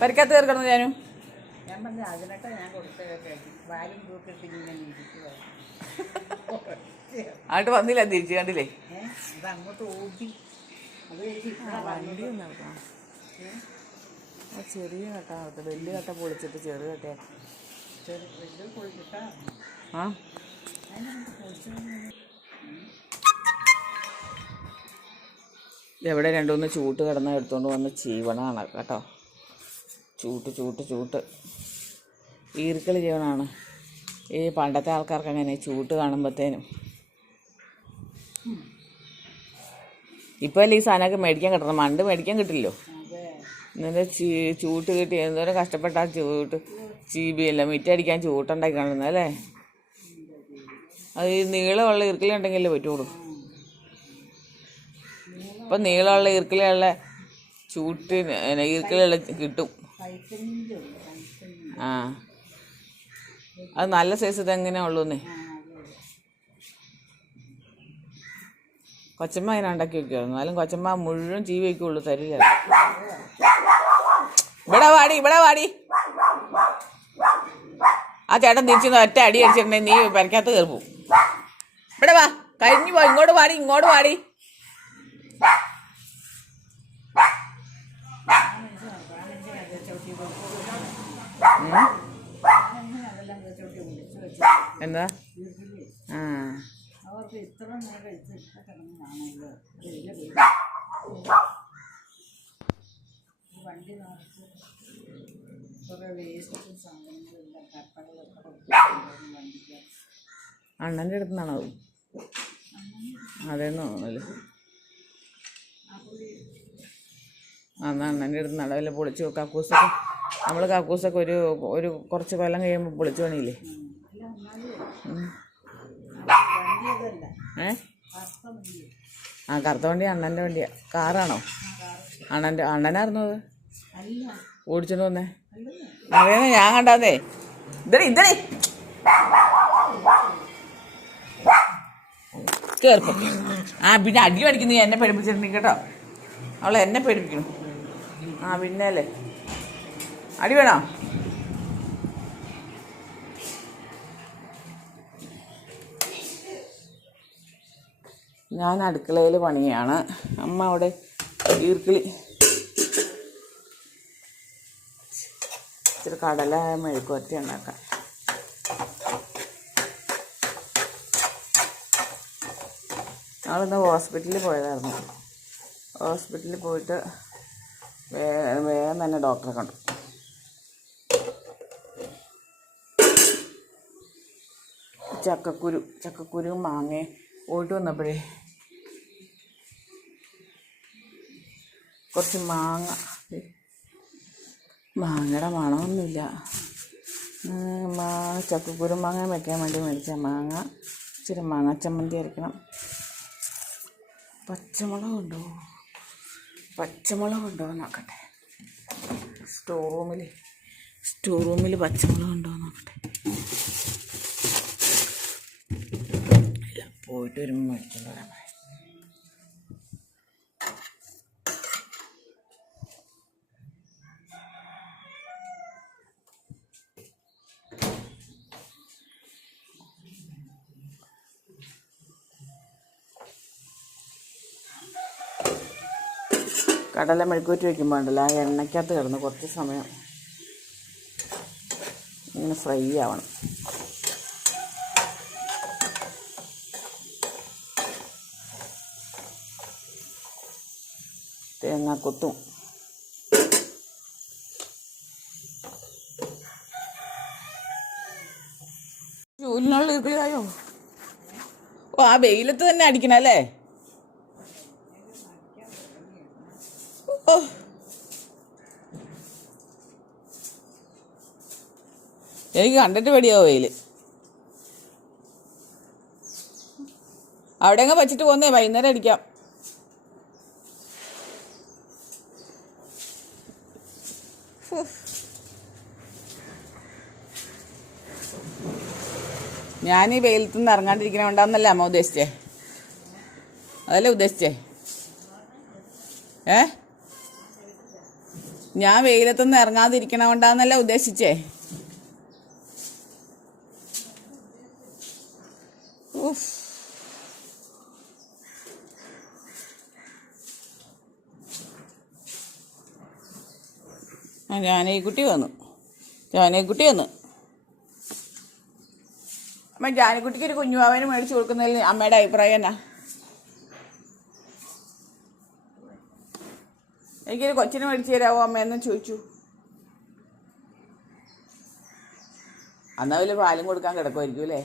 പരിക്കകത്ത് കയറിക്കണം ഞാനും. ഞാൻ പറഞ്ഞ അതിനൊക്കെ ഞാൻ കൊടുത്തതൊക്കെ വാലും തൂക്കിട്ട് ഇങ്ങനെ ഇരിക്കുക. ആയിട്ട് വന്നില്ല, തിരിച്ചു കണ്ടില്ലേ? അത് അങ്ങോട്ട് ഓടി. അത് വണ്ടി നടക്കാം. ചെറിയ കട്ട, വലിയ കട്ട പൊളിച്ചിട്ട് ചെറിയ കട്ടയാ. വലിയ പൊളിച്ചിട്ടാ. ആ എവിടെ രണ്ടുമൂന്ന് ചൂട്ട് കിടന്ന് എടുത്തുകൊണ്ട് വന്ന് ചീവണമാണ് കേട്ടോ. ചൂട്ട് ഈർക്കളി ജീവനാണ്. ഈ പണ്ടത്തെ ആൾക്കാർക്ക് അങ്ങനെ ചൂട്ട് കാണുമ്പോഴത്തേനും. ഇപ്പോൾ അല്ലേ ഈ സാധനമൊക്കെ മേടിക്കാൻ കിട്ടണം, മണ്ട് മേടിക്കാൻ കിട്ടില്ലല്ലോ. എന്നിട്ട് ചൂട്ട് കിട്ടി എന്തോരം കഷ്ടപ്പെട്ട ആ ചൂട്ട് ചീബിയല്ല മിറ്റടിക്കാൻ ചൂട്ടുണ്ടാക്കി കാണുന്നത് അല്ലേ. അത് ഈ നീളമുള്ള ഈർക്കിലി ഉണ്ടെങ്കിലേ പറ്റുള്ളൂ. ഇപ്പം നീളമുള്ള ഈർക്കിലുള്ള ചൂട്ടിന് ഈർക്കിലുള്ള കിട്ടും. ആ അത് നല്ല സൈസ് ഇതെങ്ങനെയാ ഉള്ളൂന്നേ. കൊച്ചമ്മ അതിനെ ഉണ്ടാക്കി വെക്കുമായിരുന്നു. എന്നാലും കൊച്ചമ്മ മുഴുവൻ ചീവി വയ്ക്കുള്ളൂ, തരില്ല. ഇവിടെ വാടി ആ ചേട്ടൻ തിരിച്ചു ഒറ്റ അടി അടിച്ചിട്ടുണ്ടെങ്കിൽ നീ പെരക്കകത്ത് കയറിപ്പോ. ഇവിടെ വാ, കഴിഞ്ഞു പോ. ഇങ്ങോട്ട് വാടി. എന്താ? ആ അവർക്ക് ഇത്ര നേരം കിടന്നതാണല്ലോ. വണ്ടി നിറച്ച് കുറേ വേസ്റ്റ് സാധനങ്ങളെല്ലാം കപ്പകളൊക്കെ വണ്ടിക്ക്. അണ്ണൻ്റെ അടുത്ത് നിന്നാണോ? അതേന്നോ അല്ലേ? എന്നാ അണ്ണൻ്റെ അടുത്ത് നിന്നാണോ? വല്ല പൊളിച്ചു കക്കൂസൊക്കെ നമ്മൾ കക്കൂസൊക്കെ ഒരു കുറച്ച് കൊല്ലം കഴിയുമ്പോൾ പൊളിച്ചു പണിയില്ലേ? ആ കറുത്ത വണ്ടി അണ്ണൻ്റെ വണ്ടിയാ. കാറാണോ? അണ്ണനായിരുന്നു അത് ഓടിച്ചോണ്ട് വന്നേ. അതേന്ന് ഞാൻ കണ്ടാന്നേ. ഇതേ കേർപ്പ. ആ പിന്നെ അടി പഠിക്കുന്നു. എന്നെ പേടിപ്പിച്ചിട്ടുണ്ടെങ്കിൽ കേട്ടോ. അവളെ എന്നെ പേടിപ്പിക്കണം. ആ പിന്നെ അല്ലേ അടി വേണോ? ഞാൻ അടുക്കളയിൽ പണിയാണ്. അമ്മ അവിടെ ഈർക്കിളി ഇച്ചിരി കടല മെഴുക്കുവരട്ടി ഉണ്ടാക്കാം. ഞങ്ങളിന്ന് ഹോസ്പിറ്റലിൽ പോയതായിരുന്നു. ഹോസ്പിറ്റലിൽ പോയിട്ട് വേഗം തന്നെ ഡോക്ടറെ കണ്ടു. ചക്കക്കുരു മാങ്ങ പോയിട്ട് വന്നപ്പോഴേ കുറച്ച് മാങ്ങയുടെ മണമൊന്നുമില്ല. ചക്കക്കുരു മാങ്ങ വയ്ക്കാൻ വേണ്ടി മേടിച്ച മാങ്ങ. ഇച്ചിരി മാങ്ങ ചമ്മന്തി അരയ്ക്കണം. പച്ചമുളകുണ്ടോ നോക്കട്ടെ. സ്റ്റോർ റൂമിൽ പച്ചമുളകുണ്ടോ നോക്കട്ടെ. പോയിട്ട് വരുമ്പോൾ മേടിച്ചോണ്ട് വരാൻ പറയാം. കടല മെഴുക്കുവരട്ടി വയ്ക്കുമ്പോൾ ഉണ്ടല്ലോ ആ എണ്ണയ്ക്കകത്ത് കിടന്ന് കുറച്ച് സമയം ഇങ്ങനെ ഫ്രൈ ആവണം. തേങ്ങാക്കൊത്തും ചൂലിനുള്ള ഇരിക്കലായോ? ഓ ആ വെയിലത്ത് തന്നെ അടിക്കണം അല്ലേ? ഓ എനിക്ക് കണ്ടിട്ട് പേടിയാവോ വെയിൽ. അവിടെ അങ്ങ് വച്ചിട്ട് പോന്നേ, വൈകുന്നേരം അടിക്കാം. ഞാൻ ഈ വെയിലത്തു നിന്ന് ഇറങ്ങാണ്ടിരിക്കണ വേണ്ടാന്നല്ലേ അമ്മ ഉദ്ദേശിച്ചേ? അതല്ലേ ഉദ്ദേശിച്ചേ? ഏ ഞാൻ വെയിലത്തൊന്നും ഇറങ്ങാതിരിക്കണോണ്ടാന്നല്ല ഉദ്ദേശിച്ചേ. ഉഫ്. ജാനകിക്കുട്ടി വന്നു. അമ്മ ജാനകുട്ടിക്ക് ഒരു കുഞ്ഞുവാവന് മേടിച്ചു കൊടുക്കുന്നതിൽ അമ്മയുടെ അഭിപ്രായം എന്നാ? എനിക്കൊരു കൊച്ചിന് മേടിച്ചു തരാമോ അമ്മയെന്നും ചോദിച്ചു. അന്നാ വലിയ പാലും കൊടുക്കാൻ കിടക്കുമായിരിക്കും അല്ലേ?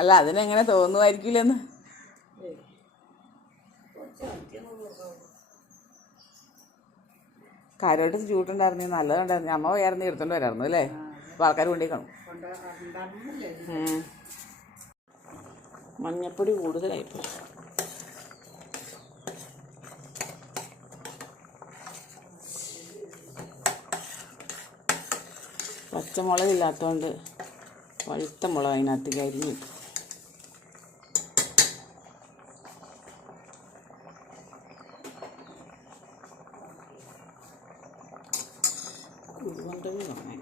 അല്ല അതിനെങ്ങനെ തോന്നുമായിരിക്കില്ലെന്ന്. കാര്യമായിട്ട് ചൂട്ടുണ്ടായിരുന്നു, നല്ലതുണ്ടായിരുന്നു. അമ്മ വേറെ എടുത്തോണ്ട് വരായിരുന്നു അല്ലേ? അപ്പോൾ ആൾക്കാർ കൊണ്ടേ കാണും. മഞ്ഞപ്പൊടി കൂടുതലായിപ്പോ. പച്ചമുളകില്ലാത്തതുകൊണ്ട് പഴുത്ത മുളക് അതിനകത്ത് അരിഞ്ഞു. കുരുവണ്ടത് വാങ്ങാൻ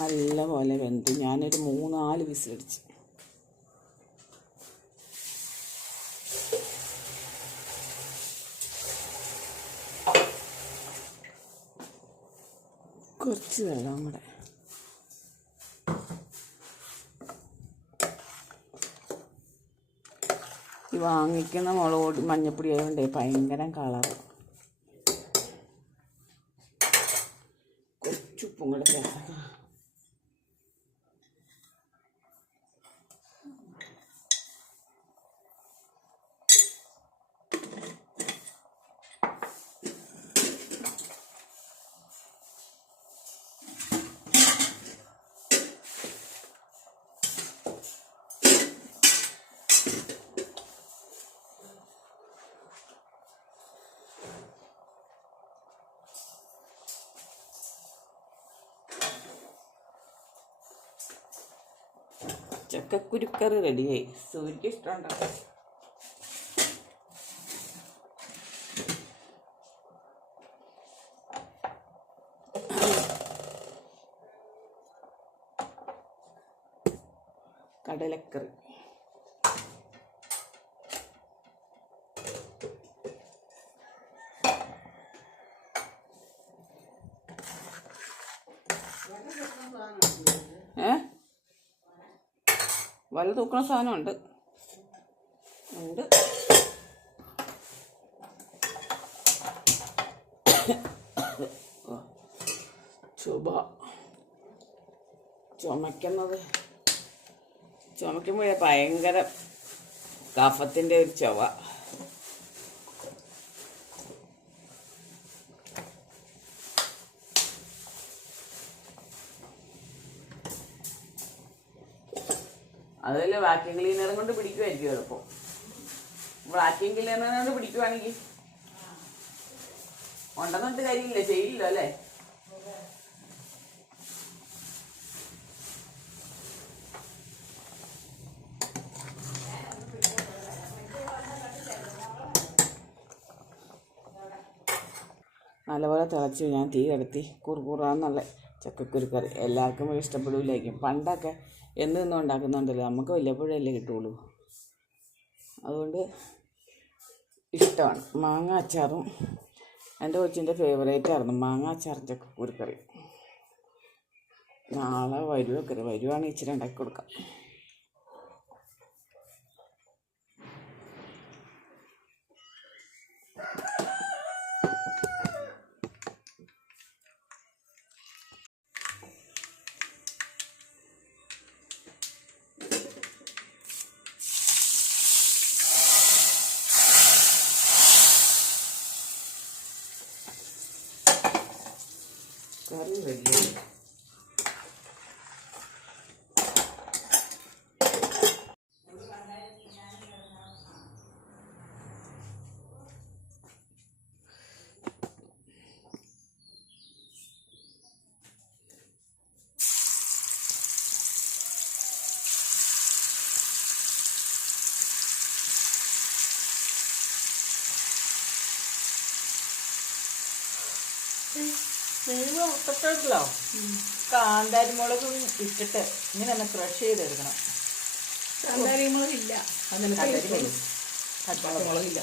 നല്ല പോലെ വെന്ത് ഞാനൊരു 3-4 വിസിലടിച്ച്. കുറച്ച് വെള്ളം കൂടെ. ഈ വാങ്ങിക്കുന്ന മുളക് പൊടി മഞ്ഞപ്പൊടി ആയതുകൊണ്ട് ഭയങ്കര കളറ്. കുറച്ചുപ്പും കൂടെ ചേർക്കാം. ചക്കക്കുരുക്കറി റെഡിയായി. സൂര്യക്ക് ഇഷ്ടമുണ്ടോ? കടലക്കറി. വല തൂക്കണ സാധനമുണ്ട്. ചുമക്കുമ്പോഴേ ഭയങ്കര കഫത്തിൻ്റെ ഒരു ചുവ. അതിൽ വാക്യൂം ക്ലീനറും കൊണ്ട് പിടിക്കുമായിരിക്കും എളുപ്പം. വാക്യൂം ക്ലീനർ കൊണ്ട് പിടിക്കുവാണെങ്കിൽ ഉണ്ടെന്നിട്ട് കാര്യമില്ല, ചെയ്യില്ല അല്ലേ? നല്ലപോലെ തിളച്ച് ഞാൻ തീ കടത്തി കുറുകുറാന്നുള്ള ചക്കക്കുരുക്കറി എല്ലാവർക്കും ഇഷ്ടപ്പെടില്ലായിരിക്കും. പണ്ടൊക്കെ എന്നും ഉണ്ടാക്കുന്നുണ്ടല്ലോ, നമുക്ക് വല്ലപ്പോഴല്ലേ കിട്ടുള്ളൂ. അതുകൊണ്ട് ഇഷ്ടമാണ്. മാങ്ങ അച്ചാറും എൻ്റെ കൊച്ചിൻ്റെ ഫേവറേറ്റ് ആയിരുന്നു, മാങ്ങ അച്ചാറും ചക്കക്കുരുക്കറി. നാളെ വരുവാണെങ്കിൽ ഇച്ചിരി ഉണ്ടാക്കി കൊടുക്കാം. കറി റെഡിയായി. നെയ്യ് ഒത്തല്ലോ കാന്താരി മുളകും ഇട്ടിട്ട് ഇങ്ങനെ ഒന്ന് ക്രഷ് ചെയ്തെടുക്കണം. കാന്താരി മുളകില്ല, അതിന് മുളകില്ല.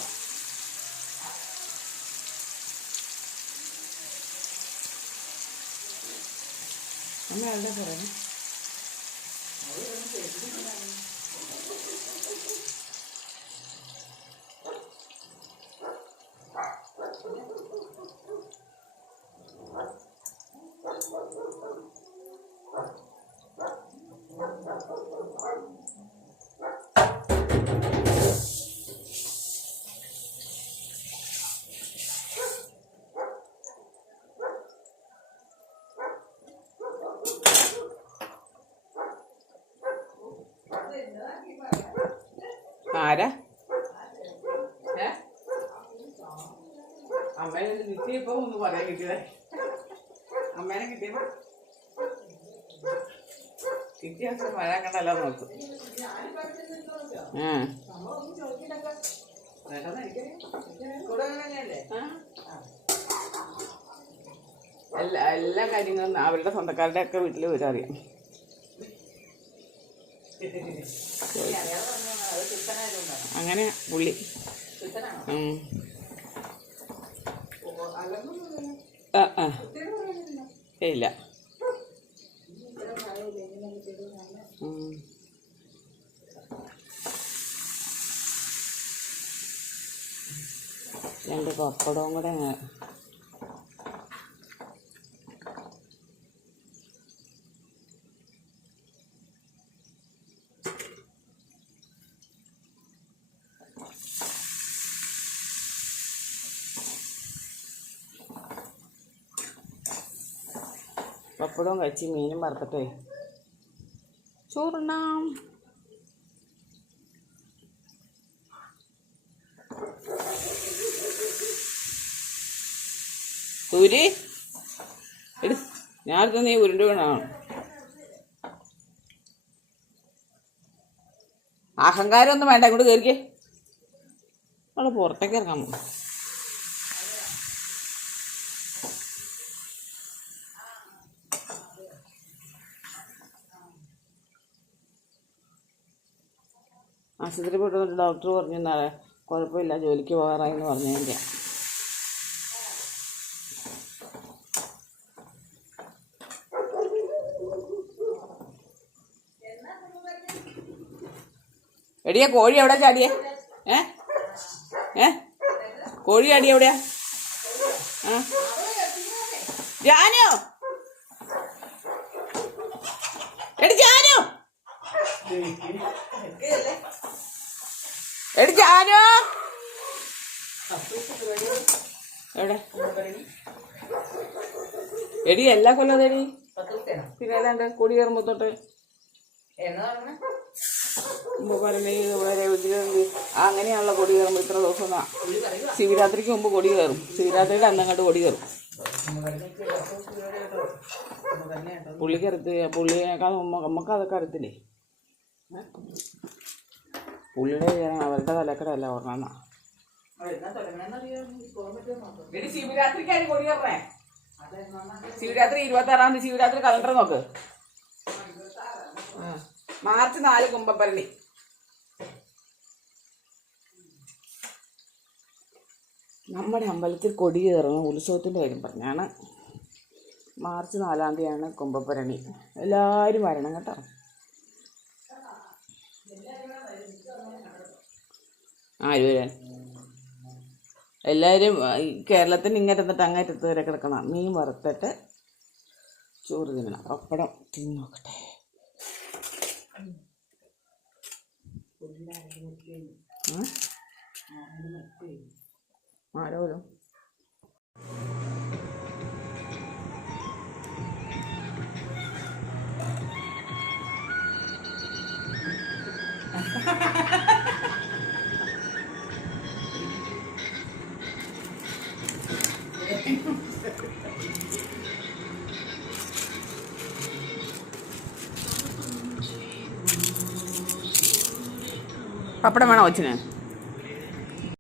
അമ്മ എവിടെ പറയുന്നത്? ആരാ? അമ്മേനെ കിട്ടിയപ്പോ ഒന്ന് പറയാൻ കിട്ടിയതേ. അമ്മേനെ കിട്ടിയപ്പോ കിട്ടിയ വരാൻ കണ്ടല്ലോ നോക്കും. എല്ലാ കാര്യങ്ങളും അവരുടെ സ്വന്തക്കാരുടെ ഒക്കെ വീട്ടിൽ വരും അറിയാം. അങ്ങനെ പുള്ളി ഇല്ല. രണ്ട് പപ്പടവും കൂടെ പപ്പടവും കഴിച്ച് മീനും വറുത്തിട്ടേ ചോറുണ്ണാം. സൂരി എടി, ഞാനടുത്ത് നീ ഉരുണ്ട് വീണാണ്. അഹങ്കാരം ഒന്നും വേണ്ട, ഇങ്ങോട്ട് കയറിക്കേ. അവള് പുറത്തേക്ക് ഇറങ്ങാൻ പോകും. ആശുപത്രി പോയിട്ട് വന്നിട്ട് ഡോക്ടർ പറഞ്ഞു കുഴപ്പമില്ല, ജോലിക്ക് പോകാറായി എന്ന് പറഞ്ഞതിൻ്റെ. എടിയാ കോഴി എവിടെ ചാടിയേ? കോഴി ചാടി എവിടെയാ? ജാനോ, എടി ജാനോ, എടി ജാനോ എവിടെ? എടി എല്ലാ കൊല്ലം എടി പിന്നെ ഏതാണ്ട് കൊടി കയറുമ്പോ തൊട്ട് അങ്ങനെയാണല്ലോ കൊടി കയറുമ്പോൾ ഇത്ര ദിവസം. ശിവരാത്രിക്ക് മുമ്പ് കൊടി കയറും, ശിവരാത്രിയുടെ അന്നങ്ങോട്ട് കൊടി കയറും. പുള്ളിക്കറുത്ത് പുള്ളിയേക്കാൾ നമുക്ക് അതൊക്കെ അറിയത്തില്ലേ. പുള്ളിയുടെ അവരുടെ തലക്കടല്ല ഓർമ്മ. ശിവരാത്രിക്കാണ് കൊടി കയറേ. ശിവരാത്രി 26-ാം തീയതി ശിവരാത്രി കലണ്ടർ നോക്ക്. മാർച്ച് 4 കുംഭഭരണി. നമ്മുടെ അമ്പലത്തിൽ കൊടി കയറുന്ന ഉത്സവത്തിൻ്റെ കാര്യം പറഞ്ഞാണ്. മാർച്ച് 4-ാം തീയതിയാണ് കുംഭഭരണി. എല്ലാവരും വരണം കേട്ടോ. ആര് വരാൻ? എല്ലാവരും കേരളത്തിന് ഇങ്ങേറ്റത്തിട്ട് അങ്ങേറ്റത്ത് വരെ കിടക്കണം. മീൻ വറുത്തിട്ട് ചോറ് തിന്നണം. പപ്പടം തിന്നോക്കട്ടെ. ആരോലും പപ്പടം വേണോ കൊച്ചിന്?